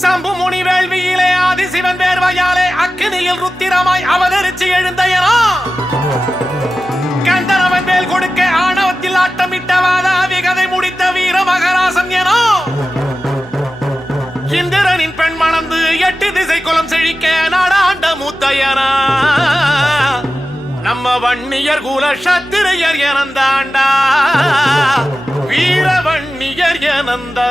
சம்பு முனி வேள்வியிலே ஆதி சிவன் வேர்வையாலே அக்கினியில் ருத்திரமாய் அவதரிச்சு எழுந்தையனோ கந்தனவன் வேல் கொடுக்க ஆணவத்தில் ஆட்டமிட்ட வாதாவி கதை முடித்த வீர மகராசன் எனோ இந்திரனின் பெண் மணந்து 8 திசை குலம் செழிக்க நாடாண்ட மூத்தையனா நம்ம வன்னியர் குல சத்திரையர் எனந்தாண்டா வீர வன்னியர் எனந்தாண்டா.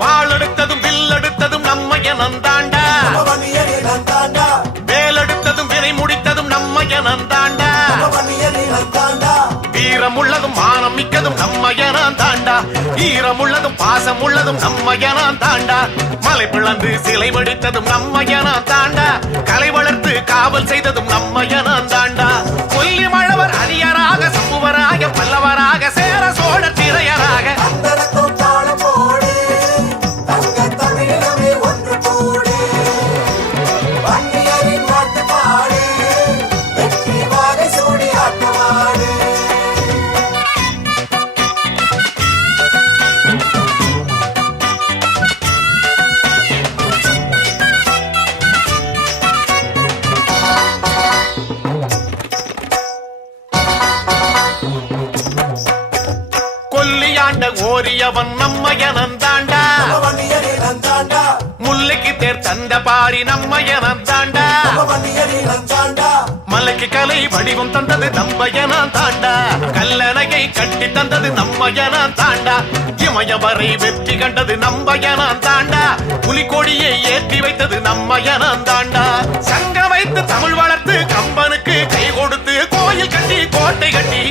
வாளெடுத்ததும் வில்லெடுத்ததும் நம்ம எனந்தாண்டா வேலெடுத்ததும் வினை முடித்ததும் நம்ம எனந்தாண்டா வீரமுள்ளதும் மானம் மிக்கதும் நம்ம எனந்தாண்டா ஈரமுள்ளதும் பாசம் உள்ளதும் நம்ம எனந்தாண்டா மலை பிளந்து சிலை வடித்ததும் நம்ம எனந்தாண்டா கலை வளர்த்து காவல் செய்ததும் நம்ம எனந்தாண்டா கொல்லி மழவர் அரியராக சம்புவராக பல்லவராக சேர சோழ திரையராக ஓரியவன் நம்ம எனந்தாண்டா முல்லைக்கு தேர் தந்த பாரி நம்ம எனந்தாண்டா மலைக்கு கலை வடிவம் தந்தது நம்ம எனந்தாண்டா கல்லணையை கட்டி தந்தது நம்ம எனந்தாண்டா இமயவரை வெற்றி கண்டது நம்ம எனந்தாண்டா புலிகொடியை ஏற்றி வைத்தது நம்ம எனந்தாண்டா சங்க வைத்து தமிழ் வளர்த்து கம்பனுக்கு கை கொடுத்து கோயில் கட்டி கோட்டை கட்டி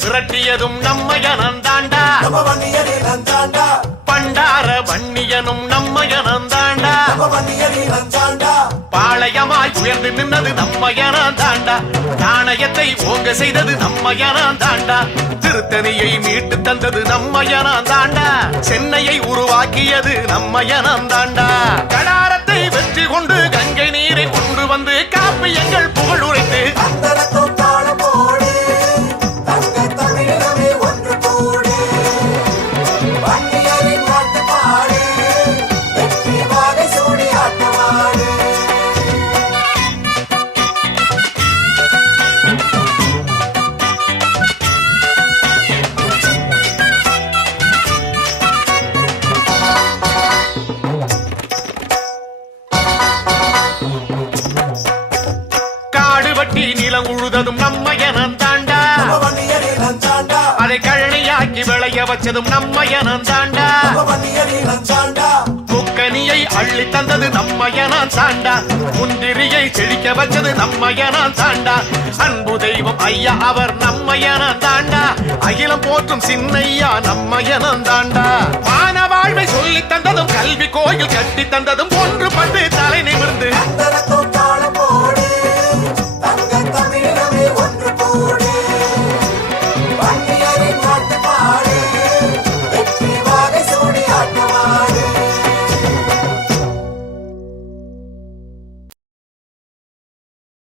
விரட்டியதும் நம்ம எனந்தாண்டா பண்டார வன்னியனும் நம்ம எனந்தாண்டா பாளையமாய் உயர்ந்து நின்னது நம்ம எனந்தாண்டா நாணயத்தை ஓங்க செய்தது நம்ம எனந்தாண்டா திருத்தணியை மீட்டு தந்தது நம்ம எனந்தாண்டா சென்னையை உருவாக்கியது நம்ம எனந்தாண்டா கடாரத்தை வெற்றி கொண்டு கங்கை நீரை கொண்டு வந்து காப்பியங்கள் புகழ் உரைத்து நிலம் உழுததும் நம்ம எனந்தாண்டா அதை கழனியாக்கி விளைய வச்சதும் நம்ம எனந்தாண்டா முக்கனியை அள்ளி தந்தது நம்ம எனந்தாண்டா முந்திரியை செழிக்க வச்சது நம்ம எனந்தாண்டா அன்பு தெய்வம் ஐயா அவர் நம்ம எனந்தாண்டா அகிலம் போற்றும் சின்னையா நம்ம எனந்தாண்டா மான வாழ்வை சொல்லி தந்ததும் கல்வி கோயில் கட்டி தந்ததும் ஒன்றுபட்டு தலை நிமிர்ந்து